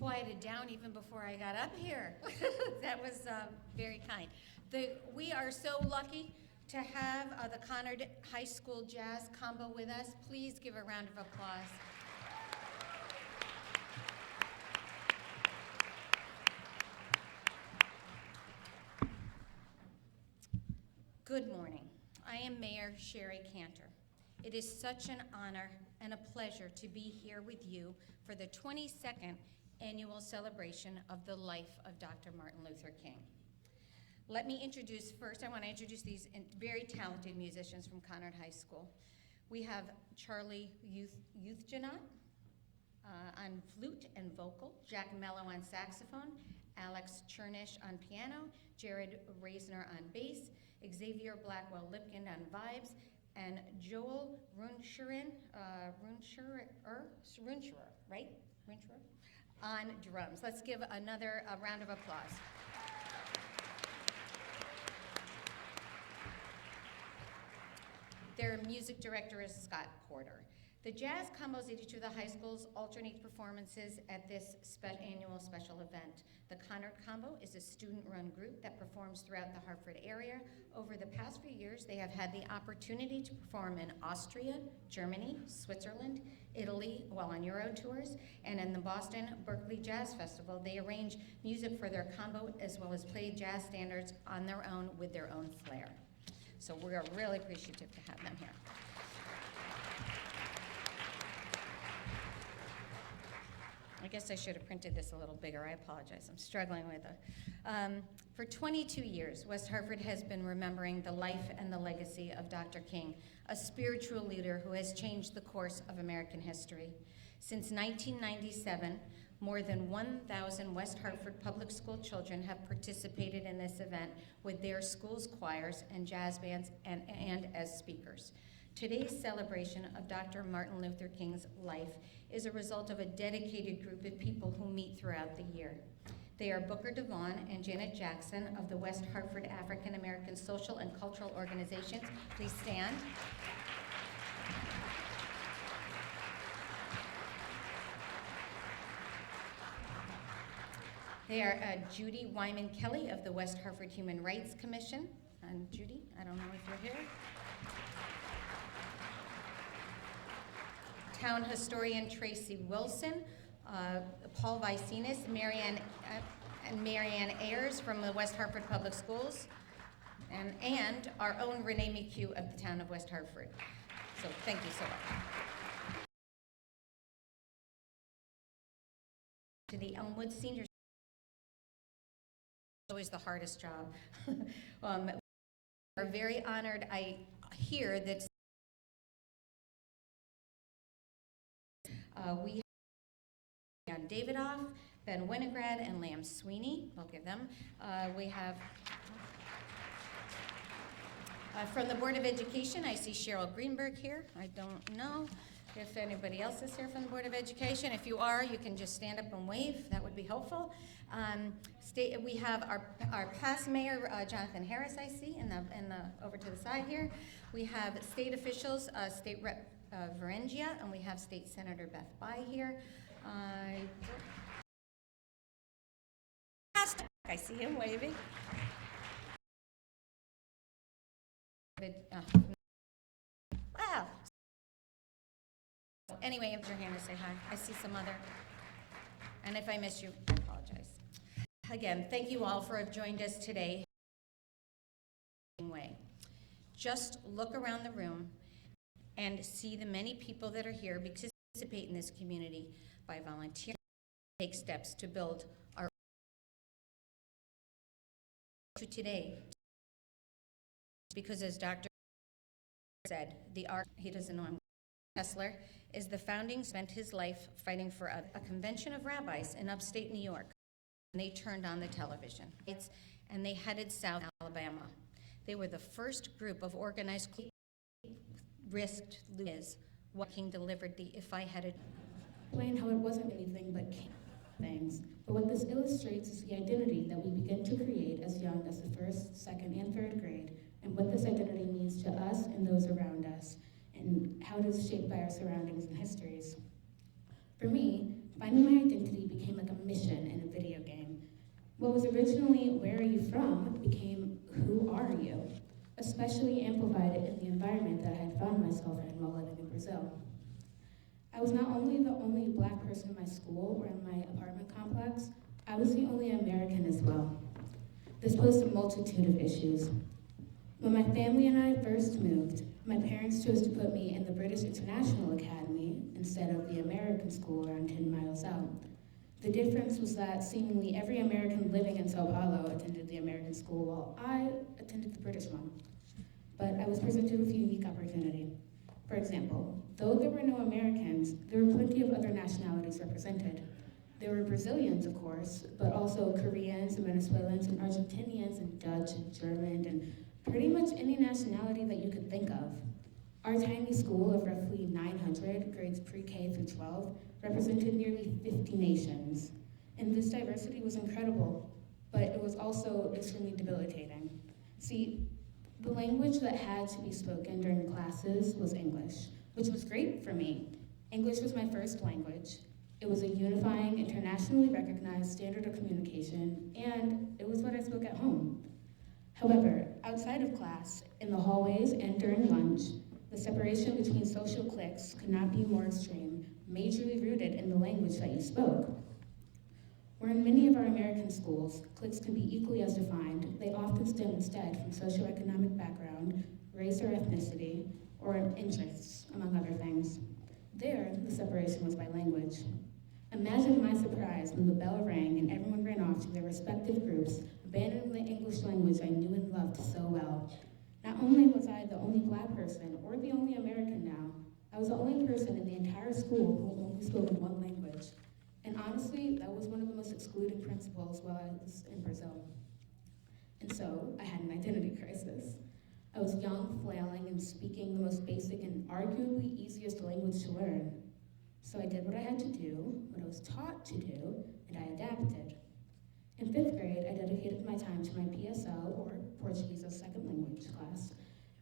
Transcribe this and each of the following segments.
quieted down even before I got up here. That was very kind. We are so lucky to have the Conard High School Jazz Combo with us. Please give a round of applause. Good morning. I am Mayor Sherry Cantor. It is such an honor and a pleasure to be here with you for the 22nd annual celebration of the life of Dr. Martin Luther King. Let me introduce, first I want to introduce these very talented musicians from Conard High School. We have Charlie Youthjanot on flute and vocal, Jack Mello on saxophone, Alex Chernish on piano, Jared Reisner on bass, Xavier Blackwell-Lipkind on vibes, and Joel Runschurer, right? Runschurer? On drums. Let's give another round of applause. Their music director is Scott Porter. The Jazz Combos at each of the high schools alternate performances at this annual special event. The Conard Combo is a student-run group that performs throughout the Hartford area. Over the past few years, they have had the opportunity to perform in Austria, Germany, Switzerland, Italy, while on Euro tours, and in the Boston Berkeley Jazz Festival. They arrange music for their combo as well as play jazz standards on their own with their own flair. So we are really appreciative to have them here. I guess I should have printed this a little bigger. I apologize. I'm struggling with it. For 22 years, West Hartford has been remembering the life and the legacy of Dr. King, a spiritual leader who has changed the course of American history. Since 1997, more than 1,000 West Hartford public school children have participated in this event with their school's choirs and jazz bands and as speakers. Today's celebration of Dr. Martin Luther King's life is a result of a dedicated group of people who meet throughout the year. They are Booker Devon and Janet Jackson of the West Hartford African American Social and Cultural Organizations. Please stand. They are Judy Wyman Kelly of the West Hartford Human Rights Commission. And Judy, I don't know if you're here. Town historian Tracy Wilson, Paul Vicinis, and Marianne Ayers from the West Hartford Public Schools, and our own Renee McHugh of the town of West Hartford. So thank you so much. To the Elmwood Senior, always the hardest job. We're very honored. I hear that we have Jan Davidoff, Ben Winograd, and Lam Sweeney. We'll give them. We have from the Board of Education, I see Cheryl Greenberg here. I don't know if anybody else is here from the Board of Education. If you are, you can just stand up and wave. That would be helpful. We have our past mayor, Jonathan Harris, I see, in the over to the side here. We have state officials, State Rep Varengia, and we have State Senator Beth Bai here. I see him waving. Wow. Anyway, raise your hand to say hi. I see some other. And if I miss you, I apologize. Again, thank you all for have joined us today. Just look around the room and see the many people that are here because participate in this community by volunteering, take steps to build our to today. Because as Dr. said, the art, he doesn't know him, Kessler is the founding, spent his life fighting for a convention of rabbis in upstate New York. And they turned on the television, and they headed south Alabama. They were the first group of organized risked Liz what King delivered the If I Had a Explain how it wasn't anything but things. But what this illustrates is the identity that we begin to create as young as the first, second, and third grade, and what this identity means to us and those around us, and how it is shaped by our surroundings and histories. For me, finding my identity became like a mission. What was originally "where are you from" became "who are you?", especially amplified in the environment that I had found myself in while living in Brazil. I was not only the only Black person in my school or in my apartment complex, I was the only American as well. This posed a multitude of issues. When my family and I first moved, my parents chose to put me in the British International Academy instead of the American school around 10 miles out. The difference was that seemingly every American living in Sao Paulo attended the American school while I attended the British one. But I was presented with a unique opportunity. For example, though there were no Americans, there were plenty of other nationalities represented. There were Brazilians, of course, but also Koreans and Venezuelans and Argentinians and Dutch and German and pretty much any nationality that you could think of. Our tiny school of roughly 900, grades pre-K through 12, represented nearly 50 nations. And this diversity was incredible, but it was also extremely debilitating. See, the language that had to be spoken during classes was English, which was great for me. English was my first language. It was a unifying, internationally recognized standard of communication, and it was what I spoke at home. However, outside of class, in the hallways and during lunch, the separation between social cliques could not be more extreme, majorly rooted in the language that you spoke. Where in many of our American schools, cliques can be equally as defined, they often stem instead from socioeconomic background, race or ethnicity, or interests, among other things. There, the separation was by language. Imagine my surprise when the bell rang and everyone ran off to their respective groups, abandoning the English language I knew and loved so well. Not only was I the only Black person, or the only American now, I was the only person in the entire school who only spoke one language. And honestly, that was one of the most excluding principles while I was in Brazil. And so, I had an identity crisis. I was young, flailing, and speaking the most basic and arguably easiest language to learn. So I did what I had to do, what I was taught to do, and I adapted. In 5th grade, I dedicated my time to my PSL, or Portuguese as Second Language class,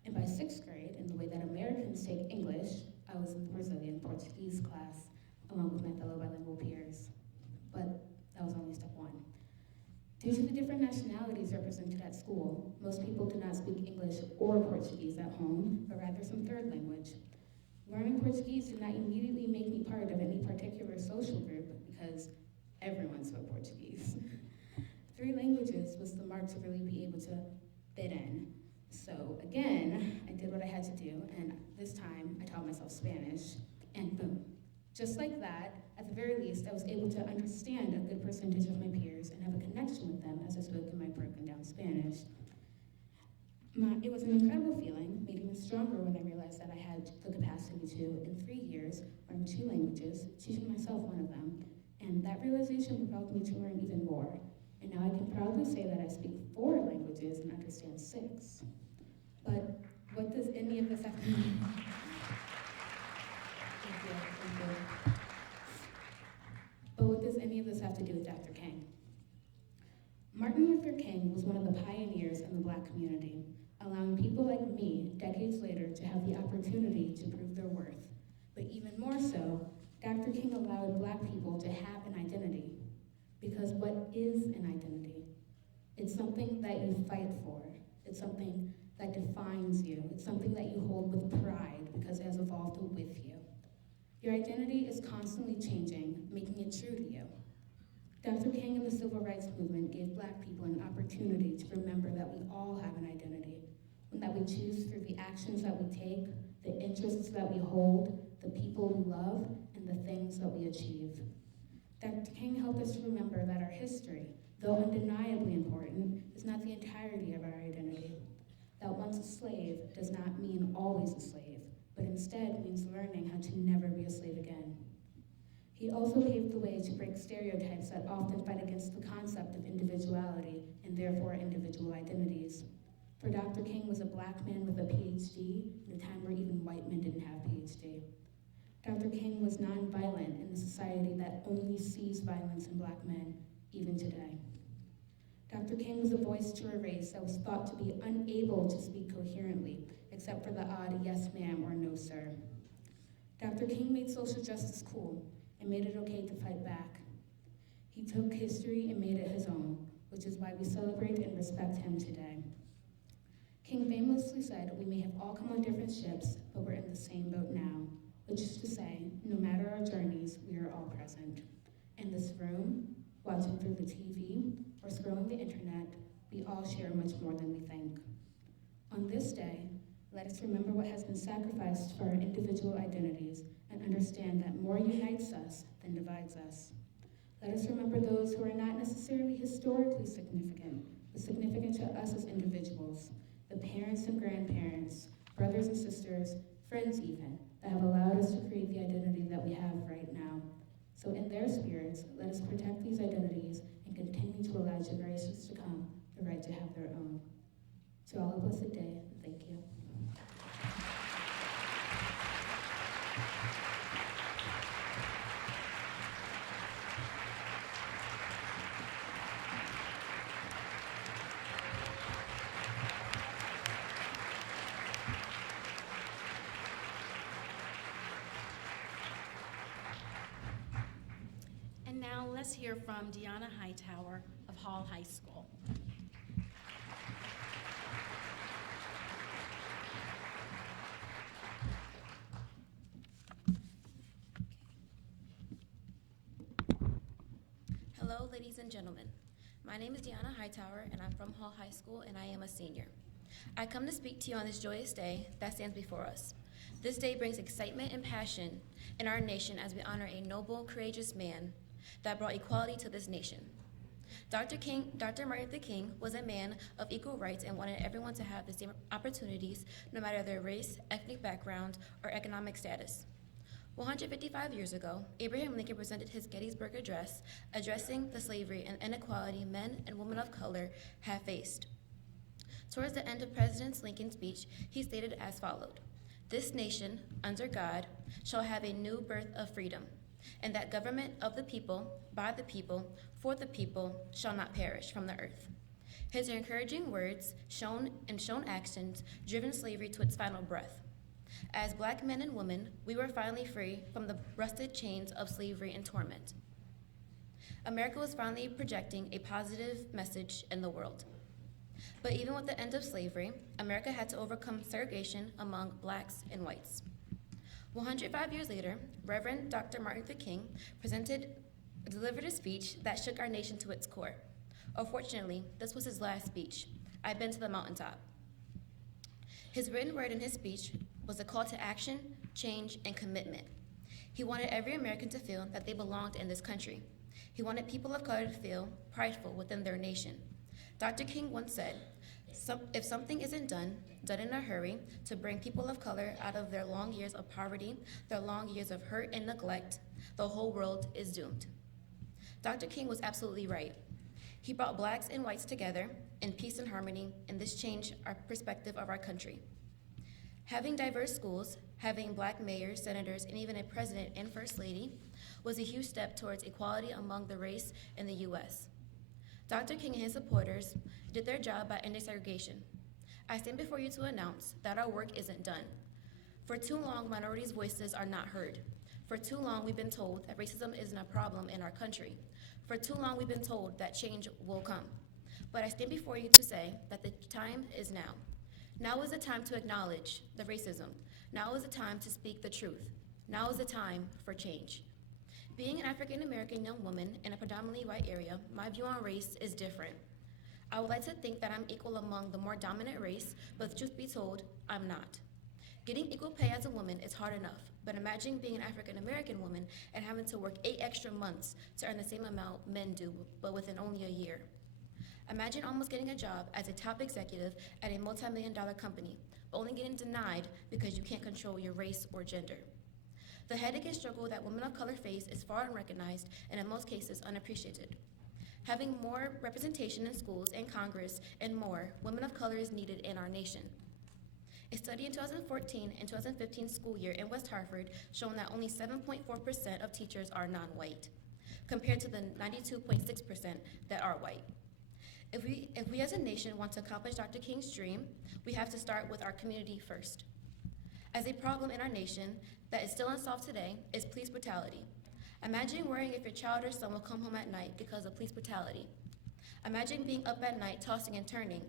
and by 6th grade, in the way that Americans take English, I was in the Brazilian Portuguese class, along with my fellow bilingual peers. But that was only step one. Due to the different nationalities represented at school, most people do not speak English or Portuguese at home, but rather some third language. Learning Portuguese did not immediately make me part of any particular social group because everyone spoke Portuguese. 3 languages was the mark to really be able to fit in. So again, I did what I had to do, and this time I taught myself Spanish, and boom. Just like that, at the very least, I was able to understand a good percentage of my peers and have a connection with them as I spoke in my broken down Spanish. It was an incredible feeling, made even stronger when I realized that I had the capacity to, in 3 years, learn 2 languages, teaching myself one of them, and that realization propelled me to learn even more. And now I can proudly say that I speak 4 languages and understand 6. But what does any of this have to do? Thank you. But what does any of this have to do with Dr. King? Martin Luther King was one of the pioneers in the Black community, allowing people like me, decades later, to have the opportunity to prove their worth. But even more so, Dr. King allowed Black people to have an identity. Because what is an identity? It's something that you fight for. It's something that defines you. It's something that you hold with pride because it has evolved with you. Your identity is constantly changing, making it true to you. Dr. King and the Civil Rights Movement gave Black people an opportunity to remember that we all have an identity, one that we choose through the actions that we take, the interests that we hold, the people we love, and the things that we achieve. Dr. King helped us to remember that our history, though undeniably important, is not the entirety of our identity. That once a slave does not mean always a slave, but instead means learning how to never be a slave again. He also paved the way to break stereotypes that often fight against the concept of individuality and therefore individual identities. For Dr. King was a Black man with a PhD in a time where even white men didn't have PhD. Dr. King was nonviolent in a society that only sees violence in Black men, even today. Dr. King was a voice to a race that was thought to be unable to speak coherently, except for the odd yes ma'am or no sir. Dr. King made social justice cool and made it okay to fight back. He took history and made it his own, which is why we celebrate and respect him today. King famously said, "We may have all come on different ships, but we're in the same boat now," which is to say, no matter our journeys, we are all present. In this room, watching through the TV, or scrolling the internet, we all share much more than we think. On this day, let us remember what has been sacrificed for our individual identities and understand that more unites us than divides us. Let us remember those who are not necessarily historically significant, but significant to us as individuals, the parents and grandparents, brothers and sisters, friends even, that have allowed us to create the identity that we have right now. So in their spirits, let us protect these identities and continue to allow generations to come the right to have their own. To all a blessed day, and thank you. And now let's hear from Deanna Hightower of Hall High School. Hello, ladies and gentlemen. My name is Deanna Hightower, and I'm from Hall High School, and I am a senior. I come to speak to you on this joyous day that stands before us. This day brings excitement and passion in our nation as we honor a noble, courageous man that brought equality to this nation. Dr. Martin Luther King was a man of equal rights and wanted everyone to have the same opportunities, no matter their race, ethnic background, or economic status. 155 years ago, Abraham Lincoln presented his Gettysburg Address, addressing the slavery and inequality men and women of color have faced. Towards the end of President Lincoln's speech, he stated as followed: "This nation, under God, shall have a new birth of freedom, and that government of the people, by the people, for the people, shall not perish from the earth." His encouraging words, shown actions, driven slavery to its final breath. As Black men and women, we were finally free from the rusted chains of slavery and torment. America was finally projecting a positive message in the world. But even with the end of slavery, America had to overcome segregation among Blacks and whites. 105 years later, Reverend Dr. Martin Luther King delivered a speech that shook our nation to its core. Unfortunately, this was his last speech. "I've been to the mountaintop." His written word in his speech was a call to action, change, and commitment. He wanted every American to feel that they belonged in this country. He wanted people of color to feel prideful within their nation. Dr. King once said, "If something isn't done in a hurry to bring people of color out of their long years of poverty, their long years of hurt and neglect, the whole world is doomed." Dr. King was absolutely right. He brought Blacks and whites together in peace and harmony, and this changed our perspective of our country. Having diverse schools, having Black mayors, senators, and even a president and first lady was a huge step towards equality among the race in the U.S. Dr. King and his supporters did their job by ending segregation. I stand before you to announce that our work isn't done. For too long, minorities' voices are not heard. For too long, we've been told that racism isn't a problem in our country. For too long, we've been told that change will come. But I stand before you to say that the time is now. Now is the time to acknowledge the racism. Now is the time to speak the truth. Now is the time for change. Being an African American young woman in a predominantly white area, my view on race is different. I would like to think that I'm equal among the more dominant race, but truth be told, I'm not. Getting equal pay as a woman is hard enough, but imagine being an African American woman and having to work 8 extra months to earn the same amount men do, but within only a year. Imagine almost getting a job as a top executive at a multi-million-dollar company, but only getting denied because you can't control your race or gender. The headache and struggle that women of color face is far unrecognized and in most cases unappreciated. Having more representation in schools and Congress and more, women of color is needed in our nation. A study in 2014 and 2015 school year in West Hartford showed that only 7.4% of teachers are non-white, compared to the 92.6% that are white. If we as a nation want to accomplish Dr. King's dream, we have to start with our community first. As a problem in our nation that is still unsolved today is police brutality. Imagine worrying if your child or son will come home at night because of police brutality. Imagine being up at night tossing and turning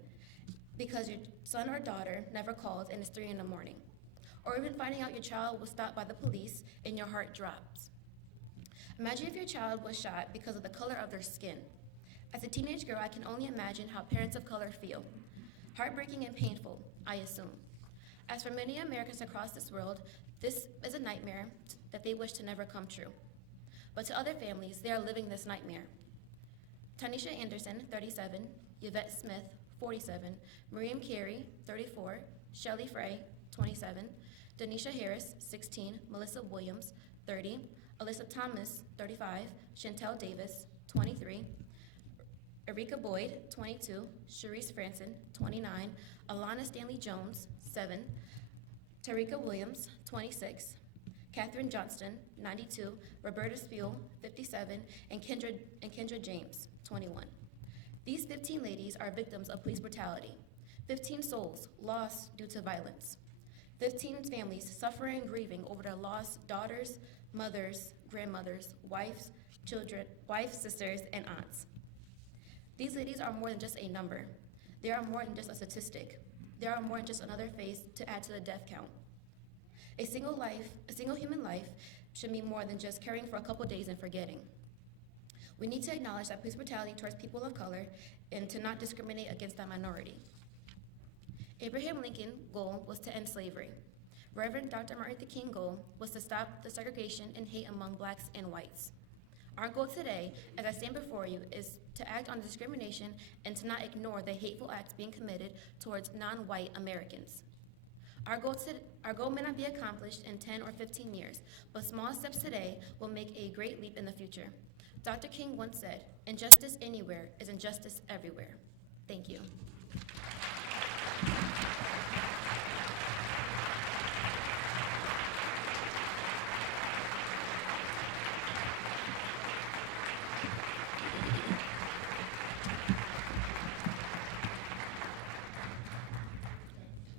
because your son or daughter never calls and it's 3 in the morning. Or even finding out your child was stopped by the police and your heart drops. Imagine if your child was shot because of the color of their skin. As a teenage girl, I can only imagine how parents of color feel. Heartbreaking and painful, I assume. As for many Americans across this world, this is a nightmare that they wish to never come true. But to other families, they are living this nightmare. Tanisha Anderson, 37, Yvette Smith, 47, Miriam Carey, 34, Shelley Frey, 27, Denisha Harris, 16, Melissa Williams, 30, Alyssa Thomas, 35, Chantel Davis, 23, Erika Boyd, 22, Sharice Franson, 29, Alana Stanley Jones, 7, Tarika Williams, 26, Katherine Johnston, 92, Roberta Spiel, 57, and Kendra James, 21. These 15 ladies are victims of police brutality. 15 souls lost due to violence. 15 families suffering and grieving over their lost daughters, mothers, grandmothers, wives, children, wives, sisters, and aunts. These ladies are more than just a number. They are more than just a statistic. They are more than just another face to add to the death count. A single human life should mean more than just caring for a couple days and forgetting. We need to acknowledge that police brutality towards people of color and to not discriminate against that minority. Abraham Lincoln's goal was to end slavery. Reverend Dr. Martin Luther King's goal was to stop the segregation and hate among blacks and whites. Our goal today, as I stand before you, is to act on discrimination and to not ignore the hateful acts being committed towards non-white Americans. Our goal may not be accomplished in 10 or 15 years, but small steps today will make a great leap in the future. Dr. King once said, "Injustice anywhere is injustice everywhere." Thank you.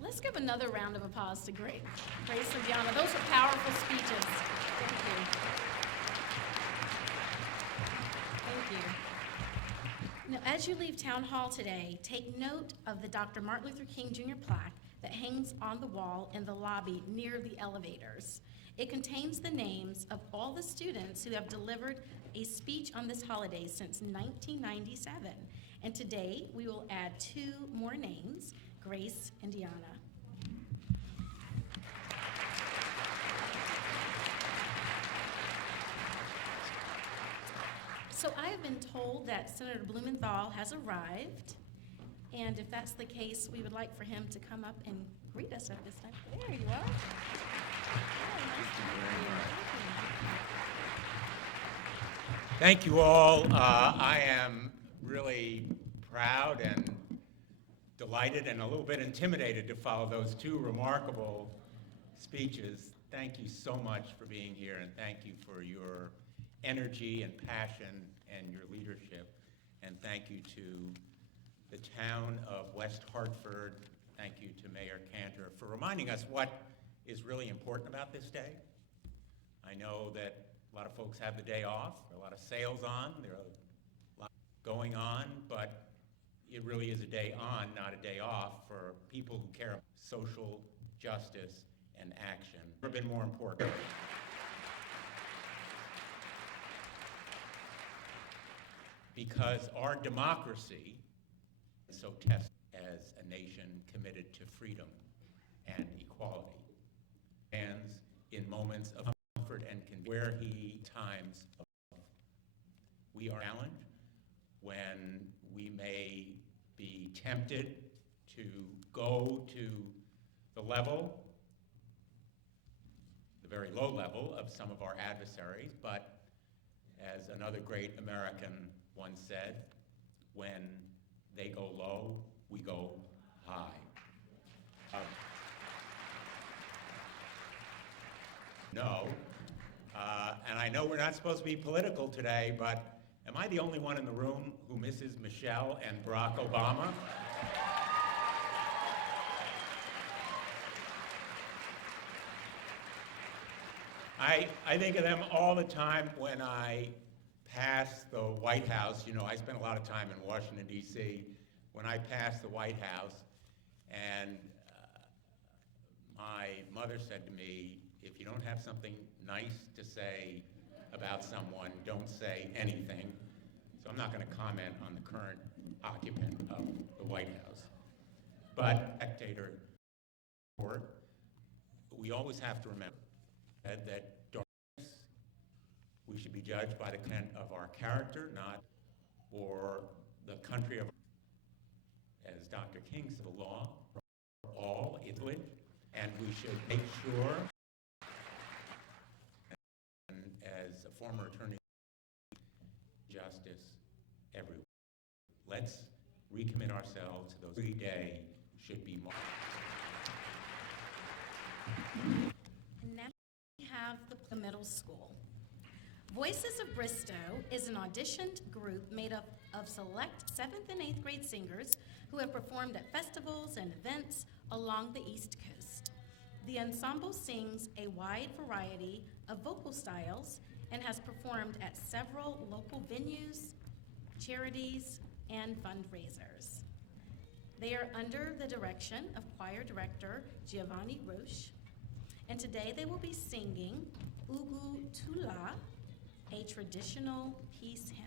Let's give another round of applause to Grace and Deanna. Those are powerful speeches. Thank you. Thank you. Now, as you leave Town Hall today, take note of the Dr. Martin Luther King Jr. plaque that hangs on the wall in the lobby near the elevators. It contains the names of all the students who have delivered a speech on this holiday since 1997. And today, we will add 2 more names, Grace and Deanna. So I have been told that Senator Blumenthal has arrived, and if that's the case, we would like for him to come up and greet us at this time. There you are. Very nice to meet you. Thank you all. I am really proud and delighted and a little bit intimidated to follow those 2 remarkable speeches. Thank you so much for being here, and thank you for your energy and passion and your leadership. And thank you to the town of West Hartford. Thank you to Mayor Cantor for reminding us what is really important about this day. I know that a lot of folks have the day off. There are a lot of sales on. There are a lot going on, but it really is a day on, not a day off, for people who care about social justice and action. Never been more important. Because our democracy is so tested as a nation committed to freedom and equality. Stands in moments of comfort and where he times of we are challenged, when we may be tempted to go to the level, the very low level of some of our adversaries, but as another great American once said, when they go low, we go high. And I know we're not supposed to be political today, but am I the only one in the room who misses Michelle and Barack Obama? I think of them all the time when I passed the White House, you know, I spent a lot of time in Washington, D.C. When I passed the White House, and my mother said to me, if you don't have something nice to say about someone, don't say anything. So I'm not going to comment on the current occupant of the White House. But spectator, we always have to remember that darkness, we should be judged by the content of our character, not or the country of, as Dr. King said, the law for all Italy, and we should make sure, and as a former attorney, justice everywhere. Let's recommit ourselves to those. Every day should be marked. And now we have the middle school. Voices of Bristow is an auditioned group made up of select 7th and 8th grade singers who have performed at festivals and events along the East Coast. The ensemble sings a wide variety of vocal styles and has performed at several local venues, charities, and fundraisers. They are under the direction of choir director Giovanni Roche, and today they will be singing Ugu Tula, a traditional peace hymn.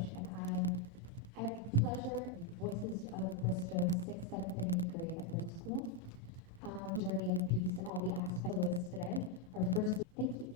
And I have the pleasure Voices of Bristow 6th, 7th, and 8th grade at this school. Journey of peace and all the aspects of this today. Our first, thank you.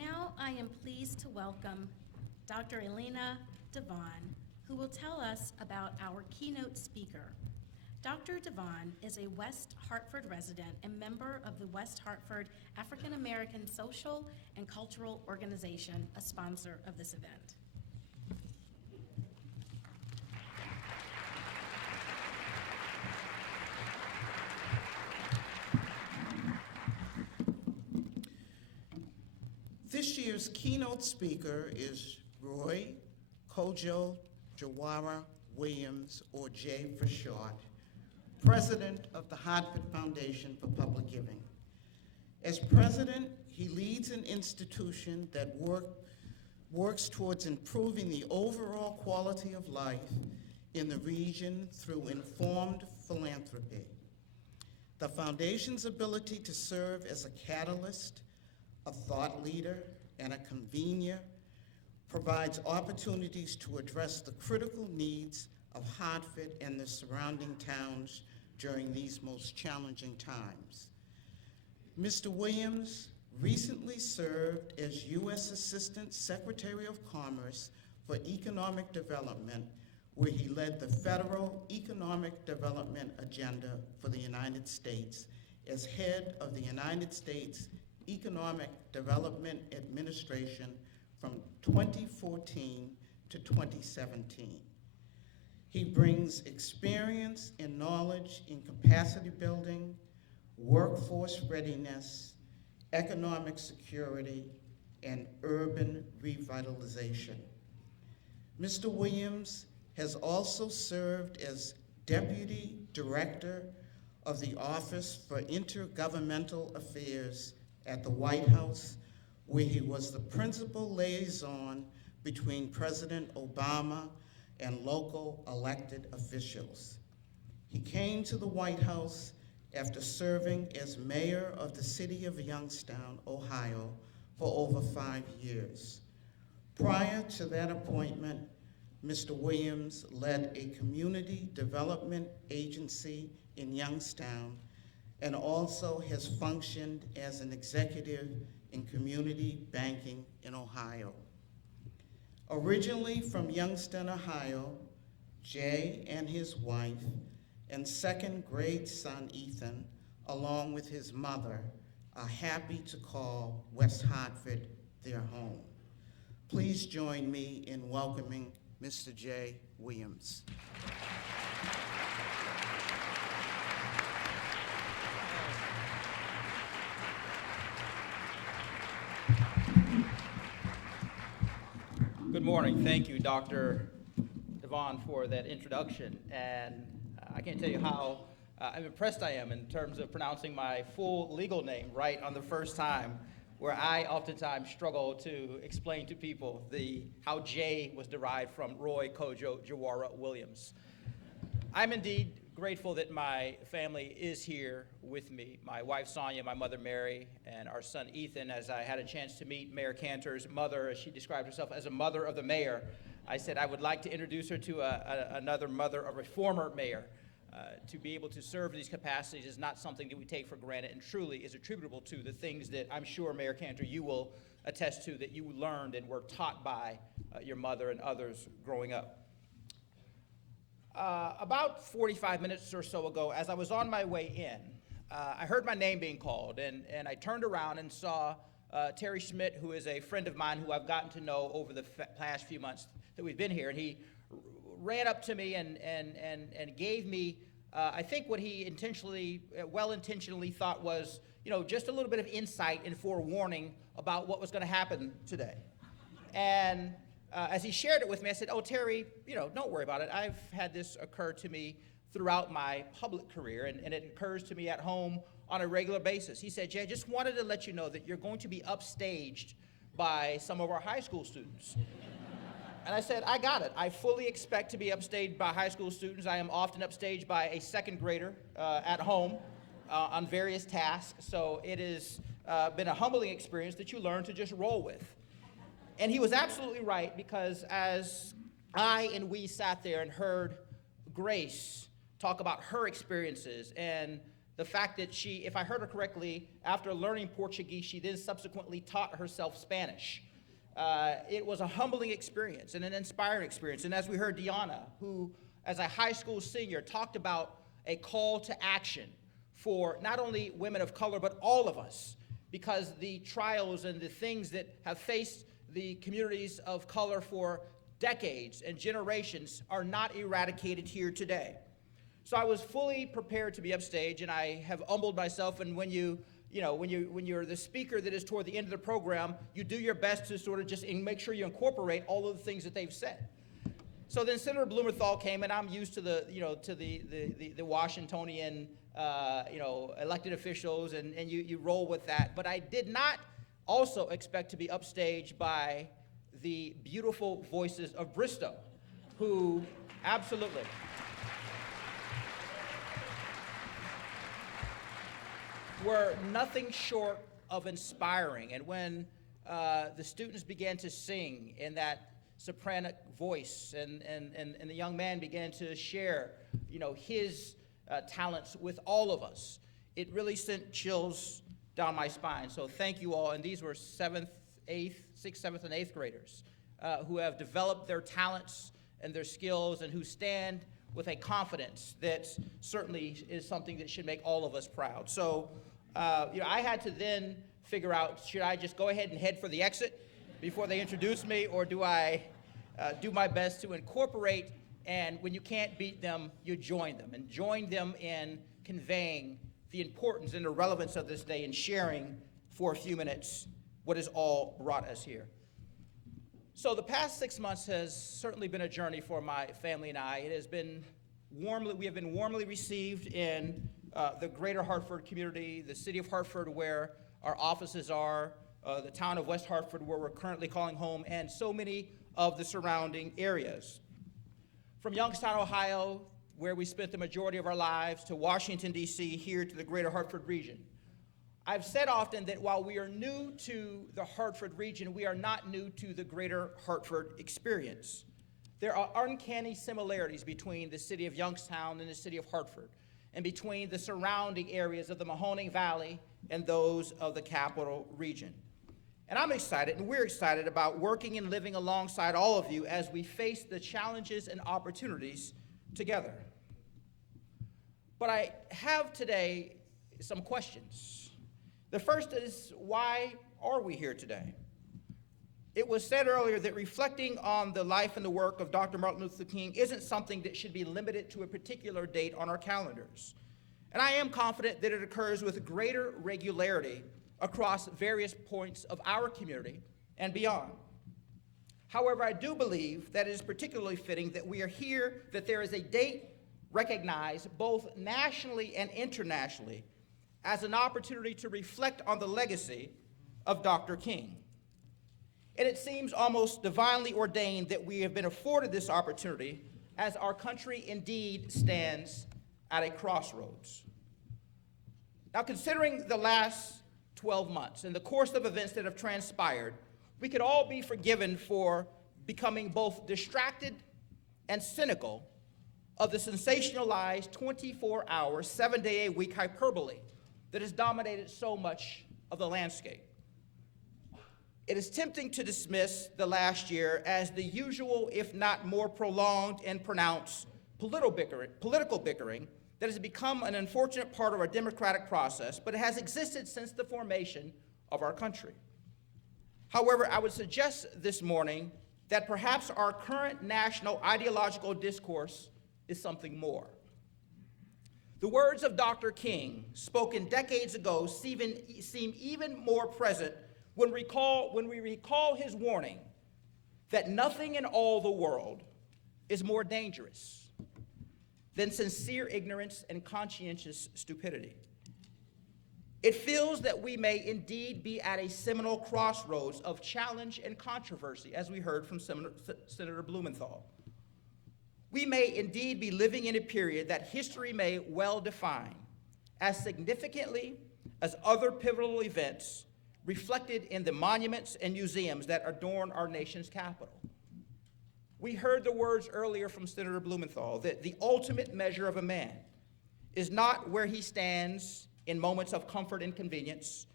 Now I am pleased to welcome Dr. Elena Devon, who will tell us about our keynote speaker. Dr. Devon is a West Hartford resident and member of the West Hartford African American Social and Cultural Organization, a sponsor of this event. This year's keynote speaker is Roy Kojo Jawara Williams, or Jay for short, president of the Hartford Foundation for Public Giving. As president, he leads an institution that works towards improving the overall quality of life in the region through informed philanthropy. The foundation's ability to serve as a catalyst, a thought leader, and a convener provides opportunities to address the critical needs of Hartford and the surrounding towns during these most challenging times. Mr. Williams recently served as U.S. Assistant Secretary of Commerce for Economic Development, where he led the federal economic development agenda for the United States as head of the United States Economic Development Administration from 2014 to 2017. He brings experience and knowledge in capacity building, workforce readiness, economic security, and urban revitalization. Mr. Williams has also served as Deputy Director of the Office for Intergovernmental Affairs at the White House, where he was the principal liaison between President Obama and local elected officials. He came to the White House after serving as mayor of the city of Youngstown, Ohio, for over 5 years. Prior to that appointment, Mr. Williams led a community development agency in Youngstown and also has functioned as an executive in community banking in Ohio. Originally from Youngstown, Ohio, Jay and his wife and second grade son, Ethan, along with his mother, are happy to call West Hartford their home. Please join me in welcoming Mr. Jay Williams. Good morning. Thank you, Dr. Devon, for that introduction. And I can't tell you how I'm impressed I am in terms of pronouncing my full legal name right on the first time, where I oftentimes struggle to explain to people how Jay was derived from Roy Kojo Jawara Williams. I'm indeed grateful that my family is here with me. My wife, Sonia, my mother, Mary, and our son, Ethan. As I had a chance to meet Mayor Cantor's mother, as she described herself as a mother of the mayor, I said I would like to introduce her to another mother of a former mayor. To be able to serve these capacities is not something that we take for granted and truly is attributable to the things that I'm sure, Mayor Cantor, you will attest to, that you learned and were taught by your mother and others growing up. About 45 minutes or so ago, as I was on my way in, I heard my name being called, and I turned around and saw Terry Schmidt, who is a friend of mine who I've gotten to know over the past few months that we've been here, and he ran up to me and gave me, I think what he well-intentionally thought was, just a little bit of insight and forewarning about what was going to happen today. And as he shared it with me, I said, "Oh, Terry, don't worry about it. I've had this occur to me throughout my public career, and it occurs to me at home on a regular basis." He said, "Jay, I just wanted to let you know that you're going to be upstaged by some of our high school students." And I said, "I got it. I fully expect to be upstaged by high school students. I am often upstaged by a second grader at home on various tasks. So it has been a humbling experience that you learn to just roll with." And he was absolutely right, because as I and we sat there and heard Grace talk about her experiences and the fact that she, if I heard her correctly, after learning Portuguese, she then subsequently taught herself Spanish. It was a humbling experience and an inspiring experience. And as we heard Deanna, who as a high school senior talked about a call to action for not only women of color, but all of us, because the trials and the things that have faced the communities of color for decades and generations are not eradicated here today. So I was fully prepared to be upstage, and I have humbled myself. And when you're the speaker that is toward the end of the program, you do your best to sort of just make sure you incorporate all of the things that they've said. So then Senator Blumenthal came, and I'm used to the Washingtonian elected officials, and you roll with that. But I did not also expect to be upstaged by the beautiful voices of Bristow, who absolutely were nothing short of inspiring. And when the students began to sing in that soprano voice, and the young man began to share, his talents with all of us, it really sent chills down my spine. So thank you all. And these were 6th, 7th, and 8th graders who have developed their talents and their skills, and who stand with a confidence that certainly is something that should make all of us proud. So, I had to then figure out, should I just go ahead and head for the exit before they introduce me, or do I do my best to incorporate, and when you can't beat them, you join them, and join them in conveying the importance and the relevance of this day, and sharing for a few minutes what has all brought us here. So the past 6 months has certainly been a journey for my family and I. It has been we have been warmly received in the greater Hartford community, the city of Hartford where our offices are, the town of West Hartford where we're currently calling home, and so many of the surrounding areas. From Youngstown, Ohio, where we spent the majority of our lives, to Washington, D.C., here to the greater Hartford region. I've said often that while we are new to the Hartford region, we are not new to the greater Hartford experience. There are uncanny similarities between the city of Youngstown and the city of Hartford, and between the surrounding areas of the Mahoning Valley and those of the capital region. And I'm excited, and we're excited about working and living alongside all of you as we face the challenges and opportunities together. But I have today some questions. The first is, why are we here today? It was said earlier that reflecting on the life and the work of Dr. Martin Luther King isn't something that should be limited to a particular date on our calendars. And I am confident that it occurs with greater regularity across various points of our community and beyond. However, I do believe that it is particularly fitting that we are here, that there is a date recognized both nationally and internationally as an opportunity to reflect on the legacy of Dr. King. And it seems almost divinely ordained that we have been afforded this opportunity as our country indeed stands at a crossroads. Now, considering the last 12 months and the course of events that have transpired, we could all be forgiven for becoming both distracted and cynical of the sensationalized 24-hour, 7-day-a-week hyperbole that has dominated so much of the landscape. It is tempting to dismiss the last year as the usual, if not more prolonged and pronounced, political bickering that has become an unfortunate part of our democratic process, but it has existed since the formation of our country. However, I would suggest this morning that perhaps our current national ideological discourse is something more. The words of Dr. King, spoken decades ago, seem even more present when we recall his warning that nothing in all the world is more dangerous than sincere ignorance and conscientious stupidity. It feels that we may indeed be at a seminal crossroads of challenge and controversy, as we heard from Senator Blumenthal. We may indeed be living in a period that history may well define as significantly as other pivotal events reflected in the monuments and museums that adorn our nation's capital. We heard the words earlier from Senator Blumenthal that the ultimate measure of a man is not where he stands in moments of comfort and convenience,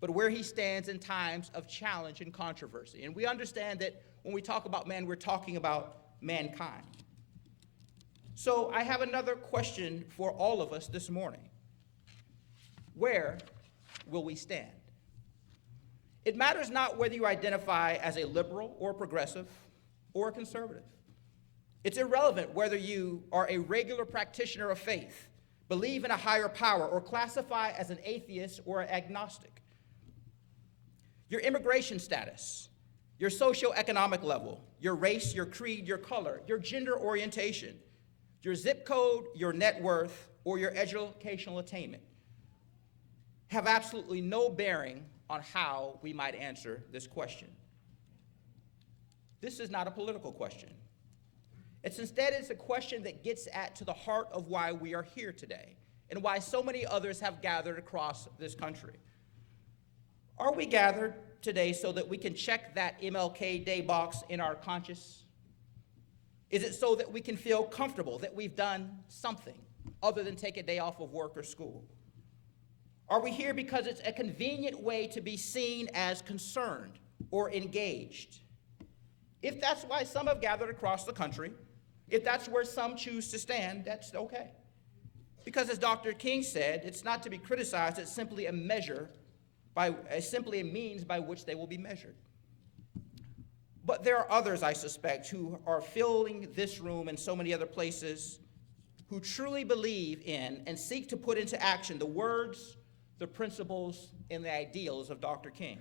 but where he stands in times of challenge and controversy. And we understand that when we talk about man, we're talking about mankind. So I have another question for all of us this morning. Where will we stand? It matters not whether you identify as a liberal or progressive or a conservative. It's irrelevant whether you are a regular practitioner of faith, believe in a higher power, or classify as an atheist or an agnostic. Your immigration status, your socioeconomic level, your race, your creed, your color, your gender orientation, your zip code, your net worth, or your educational attainment have absolutely no bearing on how we might answer this question. This is not a political question. It's a question that gets to the heart of why we are here today and why so many others have gathered across this country. Are we gathered today so that we can check that MLK Day box in our conscience? Is it so that we can feel comfortable that we've done something other than take a day off of work or school? Are we here because it's a convenient way to be seen as concerned or engaged? If that's why some have gathered across the country, if that's where some choose to stand, that's okay. Because as Dr. King said, it's not to be criticized, it's simply a means by which they will be measured. But there are others, I suspect, who are filling this room and so many other places who truly believe in and seek to put into action the words, the principles, and the ideals of Dr. King.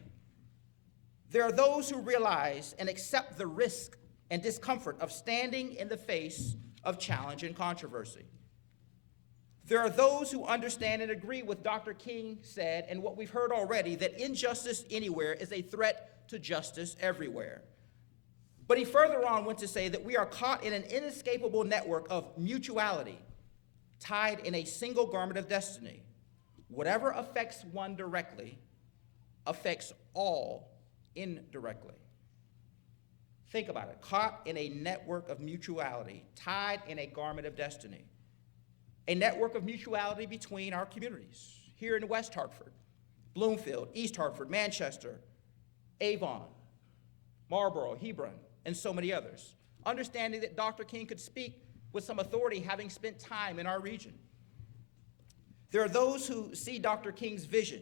There are those who realize and accept the risk and discomfort of standing in the face of challenge and controversy. There are those who understand and agree with Dr. King said, and what we've heard already, that injustice anywhere is a threat to justice everywhere. But he further on went to say that we are caught in an inescapable network of mutuality, tied in a single garment of destiny. Whatever affects one directly affects all indirectly. Think about it. Caught in a network of mutuality, tied in a garment of destiny. A network of mutuality between our communities here in West Hartford, Bloomfield, East Hartford, Manchester, Avon, Marlborough, Hebron, and so many others. Understanding that Dr. King could speak with some authority, having spent time in our region. There are those who see Dr. King's vision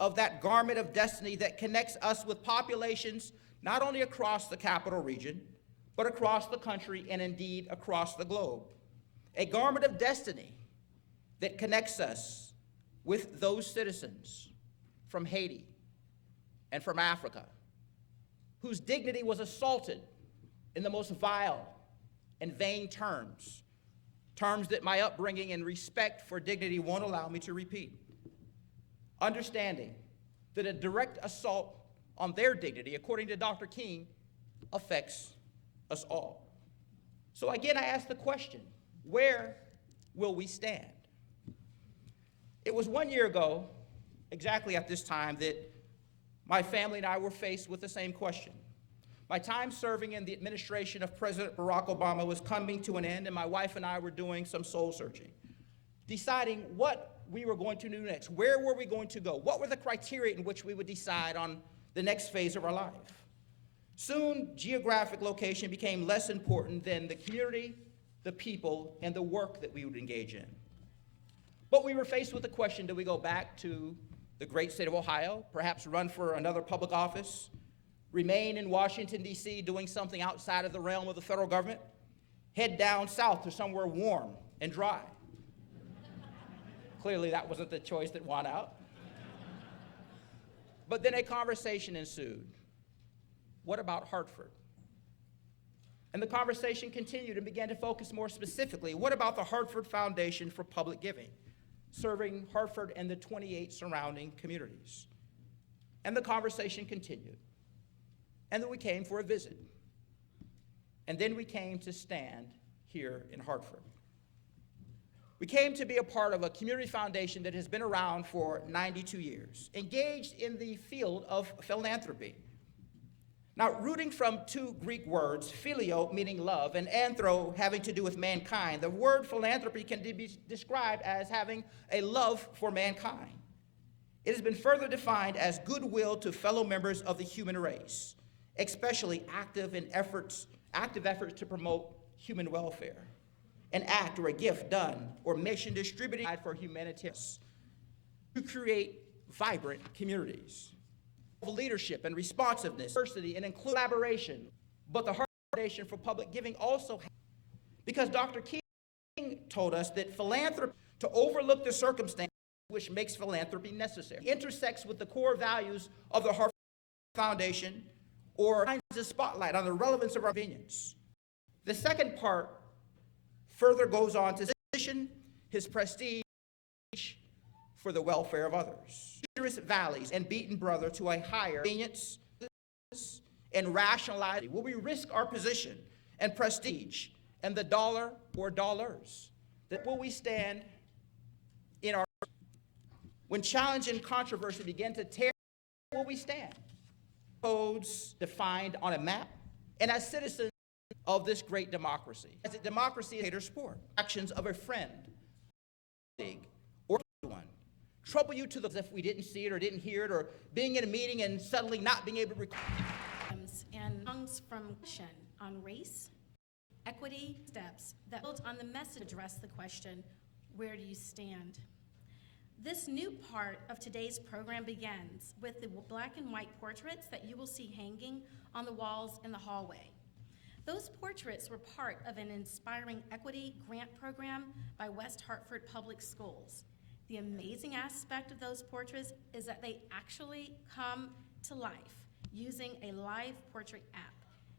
of that garment of destiny that connects us with populations not only across the capital region, but across the country and indeed across the globe. A garment of destiny that connects us with those citizens from Haiti and from Africa, whose dignity was assaulted in the most vile and vain terms that my upbringing and respect for dignity won't allow me to repeat. Understanding that a direct assault on their dignity, according to Dr. King, affects us all. So again, I ask the question, where will we stand? It was 1 year ago, exactly at this time, that my family and I were faced with the same question. My time serving in the administration of President Barack Obama was coming to an end, and my wife and I were doing some soul searching, deciding what we were going to do next. Where were we going to go? What were the criteria in which we would decide on the next phase of our life? Soon, geographic location became less important than the community, the people, and the work that we would engage in. But we were faced with the question, do we go back to the great state of Ohio, perhaps run for another public office, remain in Washington, D.C., doing something outside of the realm of the federal government, head down south to somewhere warm and dry? Clearly, that wasn't the choice that won out. But then a conversation ensued. What about Hartford? And the conversation continued and began to focus more specifically. What about the Hartford Foundation for Public Giving, serving Hartford and the 28 surrounding communities? And the conversation continued. And then we came for a visit. And then we came to stand here in Hartford. We came to be a part of a community foundation that has been around for 92 years, engaged in the field of philanthropy. Now, rooting from two Greek words, phileo meaning love, and anthro having to do with mankind, the word philanthropy can be described as having a love for mankind. It has been further defined as goodwill to fellow members of the human race, especially active efforts to promote human welfare. An act or a gift done or mission distributed for humanitarian to create vibrant communities. Leadership and responsiveness, diversity and collaboration, but the Hartford Foundation for Public Giving also has, because Dr. King told us that philanthropy, to overlook the circumstances which makes philanthropy necessary, intersects with the core values of the Hartford Foundation, or shines a spotlight on the relevance of our convenience. The second part further goes on to position his prestige for the welfare of others. Valleys and beaten brother to a higher convenience and rationality. Will we risk our position and prestige and the dollar or dollars? That will we stand in our when challenge and controversy begin to tear? Will we stand? Codes defined on a map, and as citizens of this great democracy, as a democracy is a sport, actions of a friend, or one. Trouble you to the if we didn't see it or didn't hear it, or being in a meeting and suddenly not being able to record. And songs from on race, equity, steps that build on the message address the question, where do you stand? This new part of today's program begins with the black and white portraits that you will see hanging on the walls in the hallway. Those portraits were part of an inspiring equity grant program by West Hartford Public Schools. The amazing aspect of those portraits is that they actually come to life using a live portrait app.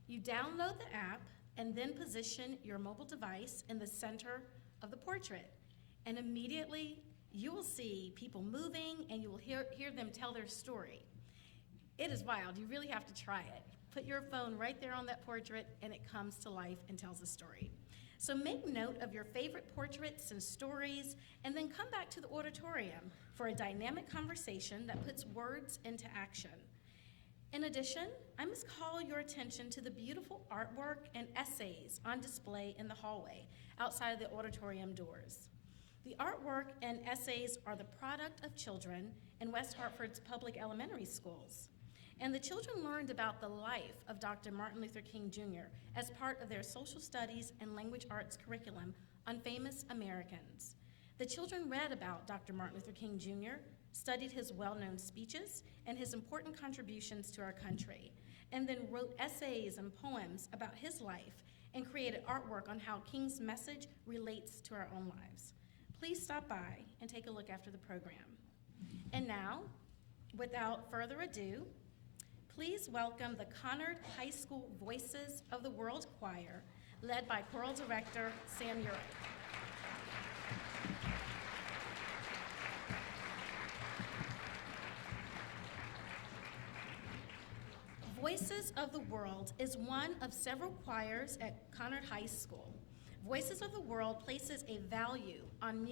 You download the app and then position your mobile device in the center of the portrait. And immediately you will see people moving and you will hear them tell their story. It is wild, you really have to try it. Put your phone right there on that portrait and it comes to life and tells a story. So make note of your favorite portraits and stories, and then come back to the auditorium for a dynamic conversation that puts words into action. In addition, I must call your attention to the beautiful artwork and essays on display in the hallway outside of the auditorium doors. The artwork and essays are the product of children in West Hartford's public elementary schools. And the children learned about the life of Dr. Martin Luther King Jr. as part of their social studies and language arts curriculum on famous Americans. The children read about Dr. Martin Luther King Jr., studied his well-known speeches and his important contributions to our country, and then wrote essays and poems about his life and created artwork on how King's message relates to our own lives. Please stop by and take a look after the program. And now, without further ado, please welcome the Conard High School Voices of the World Choir, led by choral director Sam Urich. Voices of the World is one of several choirs at Conard High School. Voices of the World places a value on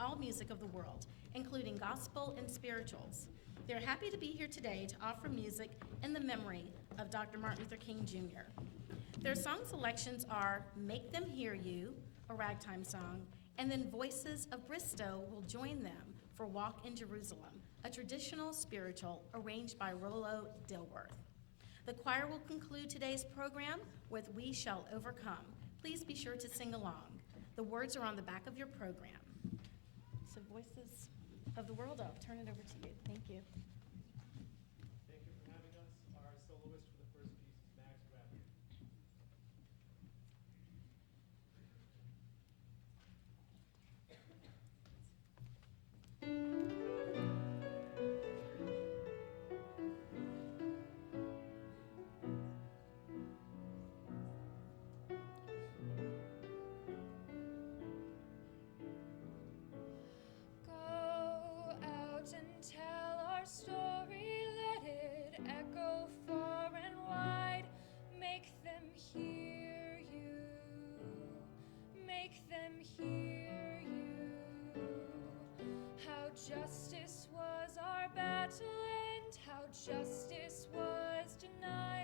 all music of the world, including gospel and spirituals. They're happy to be here today to offer music in the memory of Dr. Martin Luther King Jr. Their song selections are Make Them Hear You, a ragtime song, and then Voices of Bristow will join them for Walk in Jerusalem, a traditional spiritual arranged by Rollo Dilworth. The choir will conclude today's program with We Shall Overcome. Please be sure to sing along. The words are on the back of your program. So Voices of the World, I'll turn it over to you. Thank you. Thank you for having us. Our soloist for the first piece is Max Bradley. Justice was our battle and how justice was denied.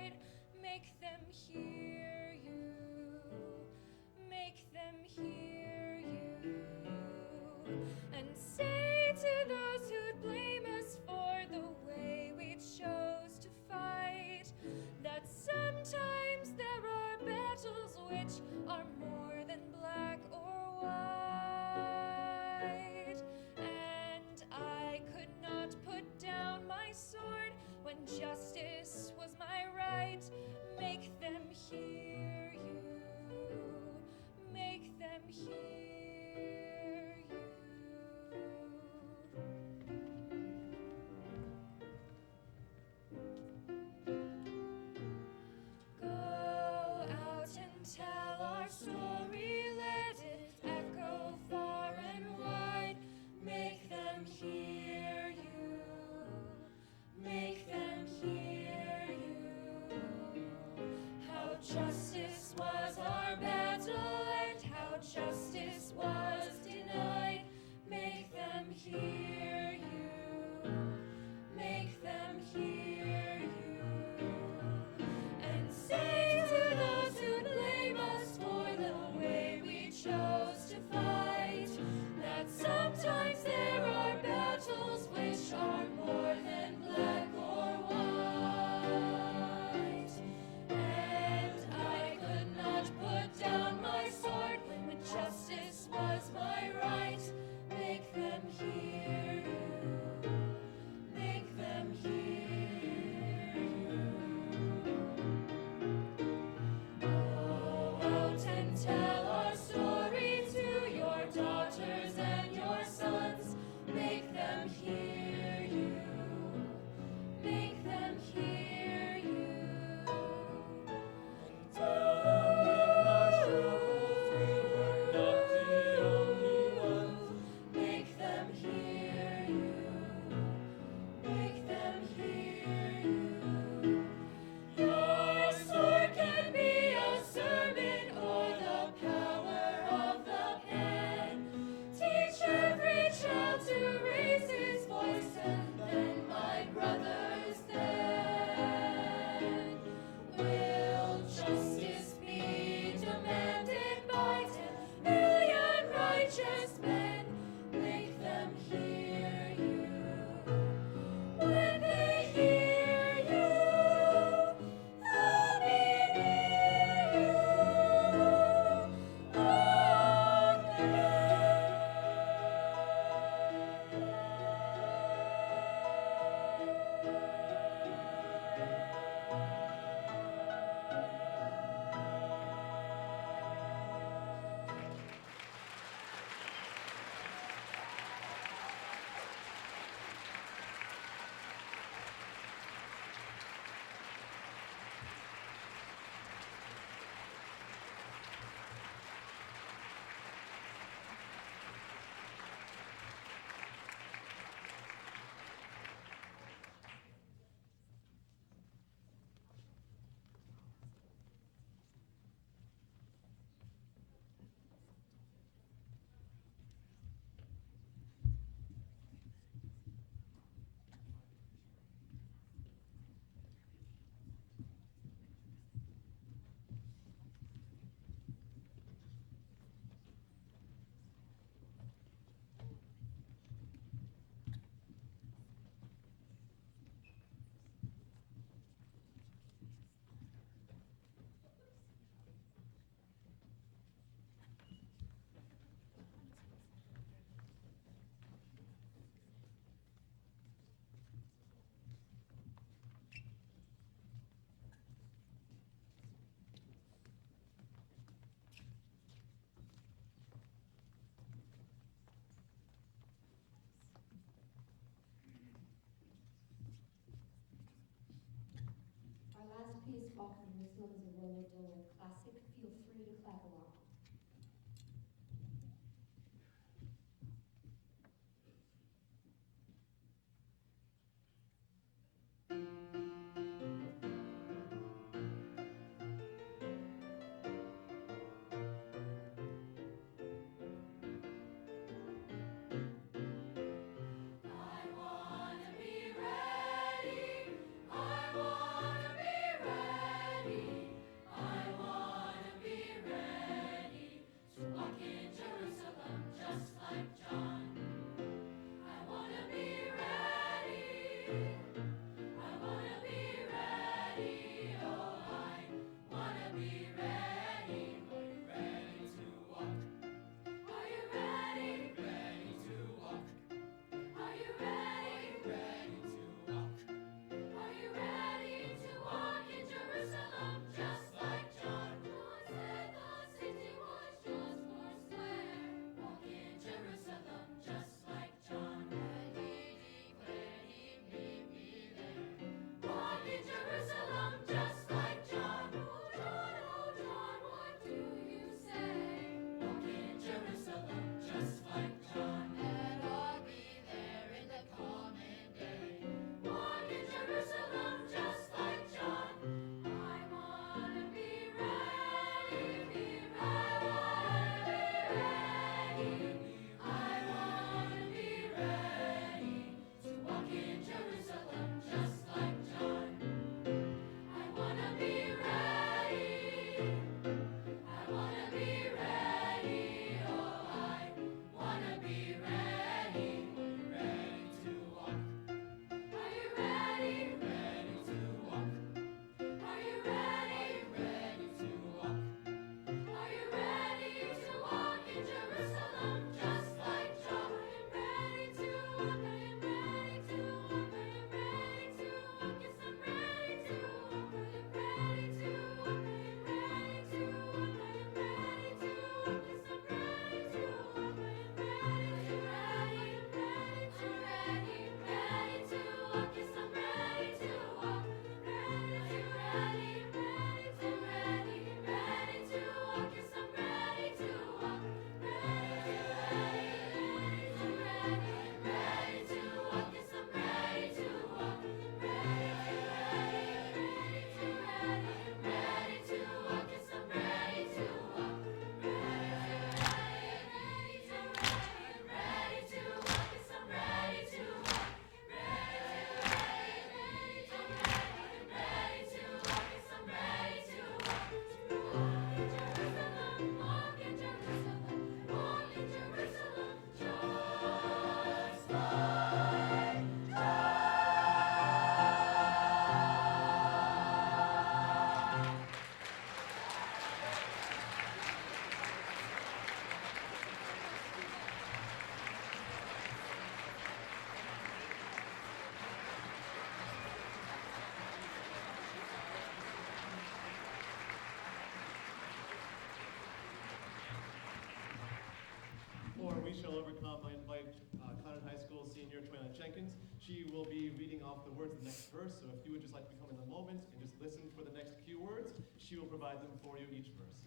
She will be reading off the words of the next verse, so if you would just like to come in the moment and just listen for the next few words, she will provide them for you each verse.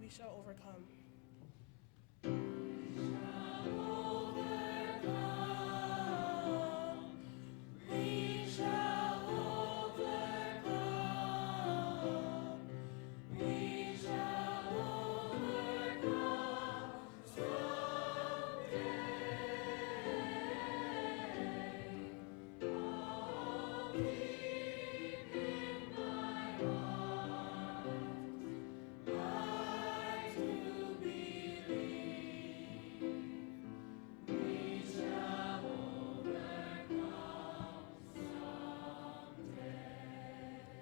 We shall overcome.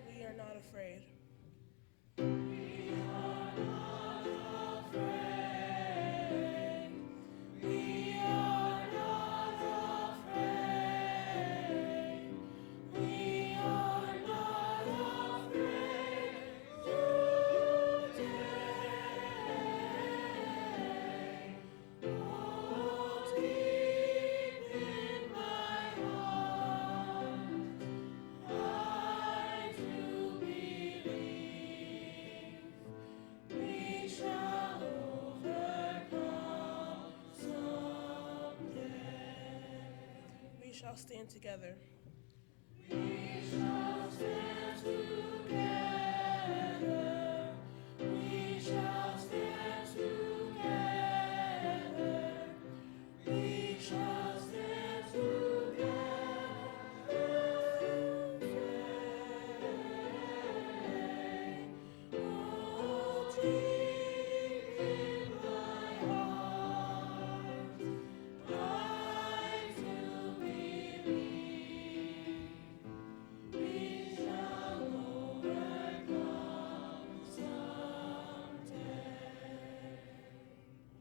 We are not afraid. We shall stand together.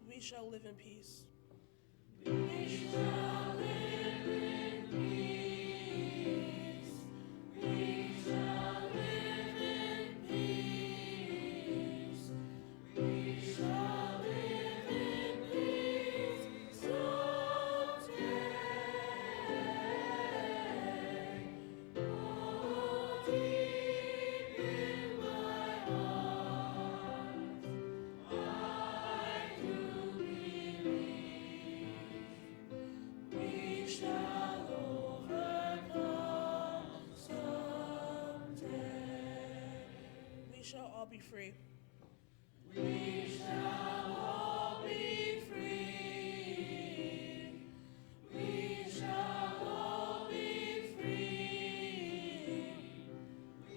We shall live in peace. We shall overcome someday. We shall all be free. We shall all be free. We shall all be free.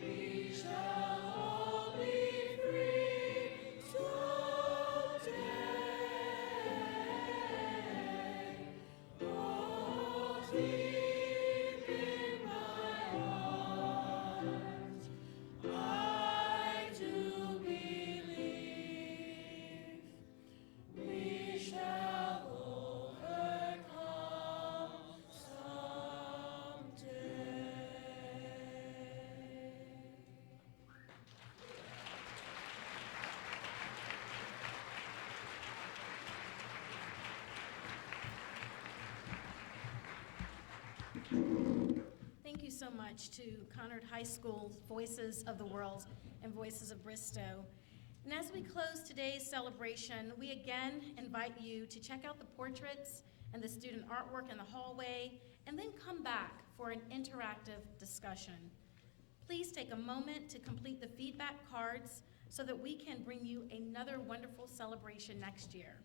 We shall all be free someday. Oh, deep in my heart, I do believe we shall overcome someday. Thank you so much to Conard High School's Voices of the World and Voices of Bristow. And as we close today's celebration, we again invite you to check out the portraits and the student artwork in the hallway, and then come back for an interactive discussion. Please take a moment to complete the feedback cards so that we can bring you another wonderful celebration next year.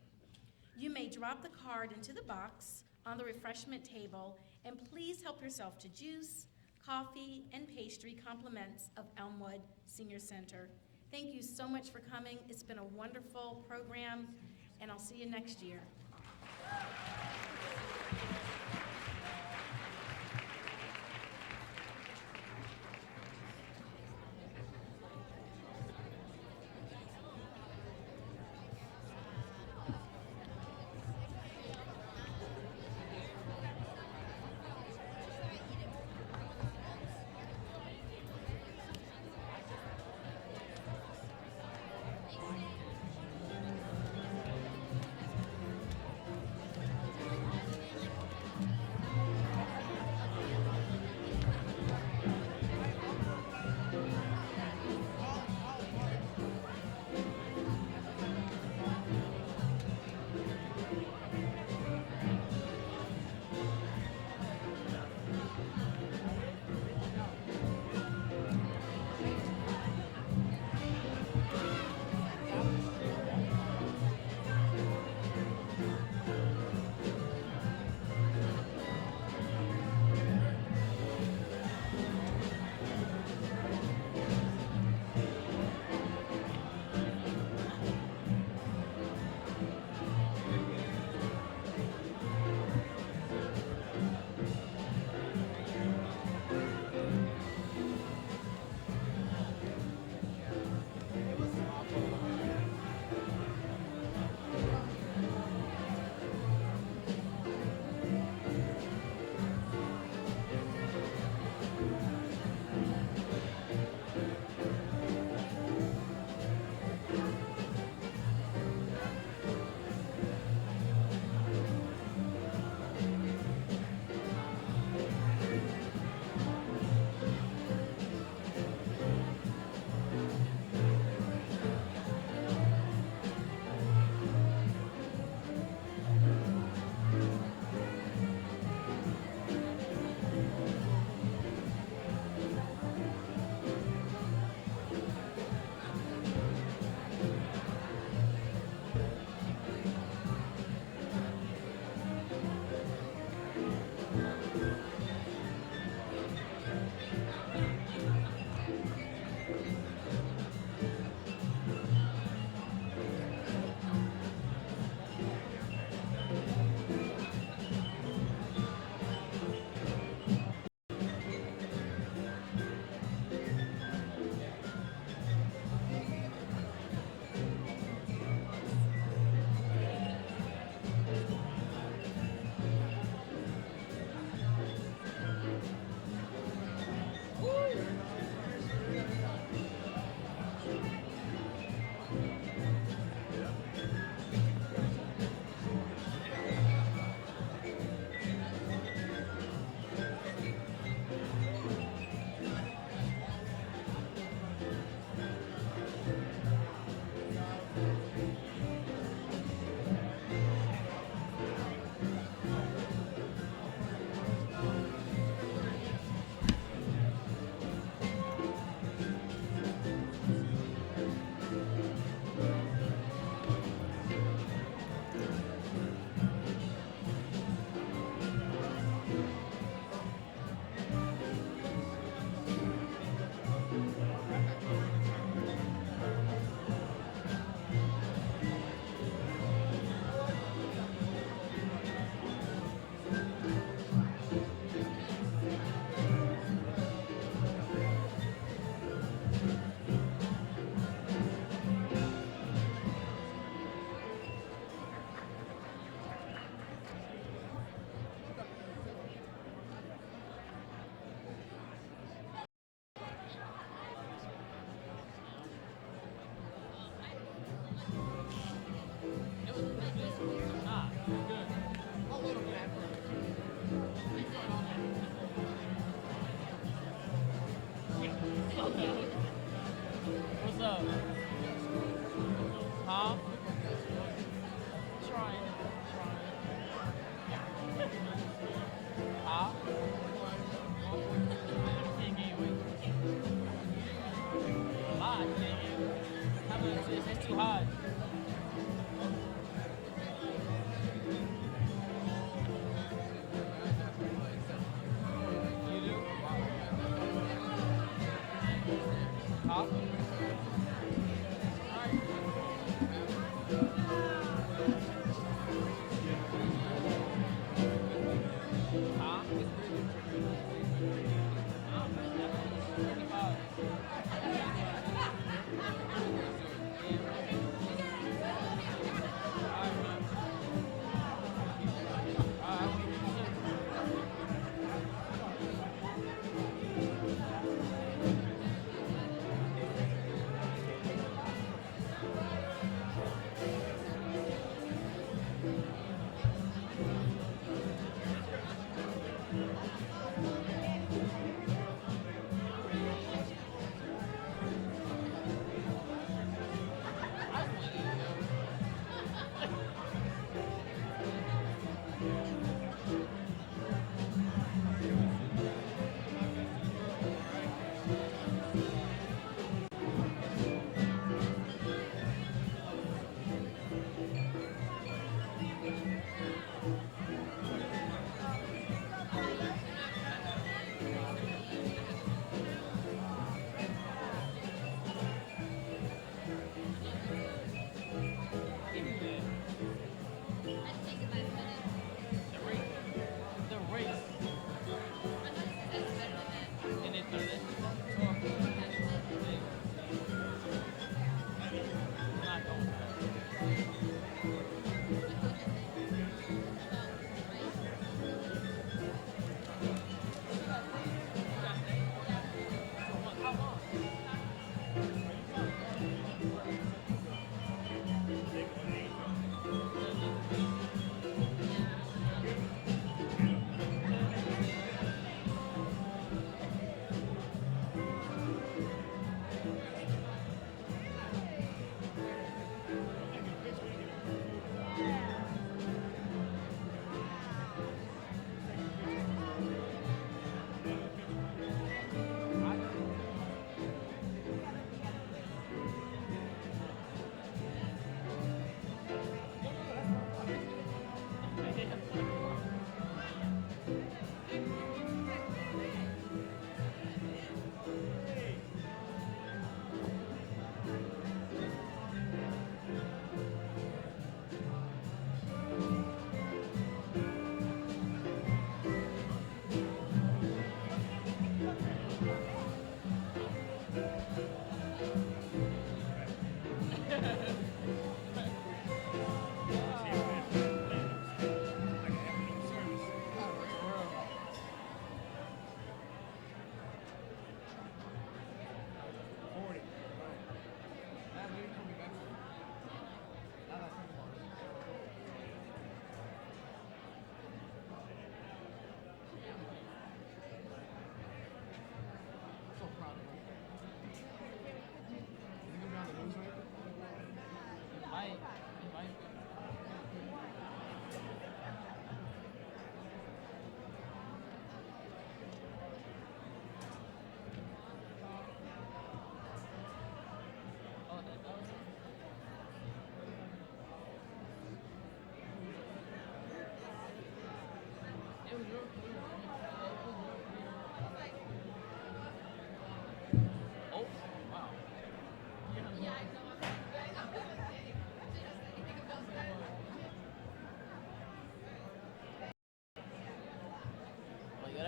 You may drop the card into the box on the refreshment table, and please help yourself to juice, coffee, and pastry compliments of Elmwood Senior Center. Thank you so much for coming. It's been a wonderful program, and I'll see you next year.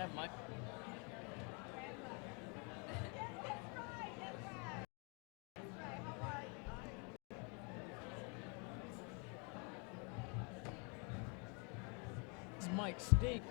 have Mike. It's Mike Steak.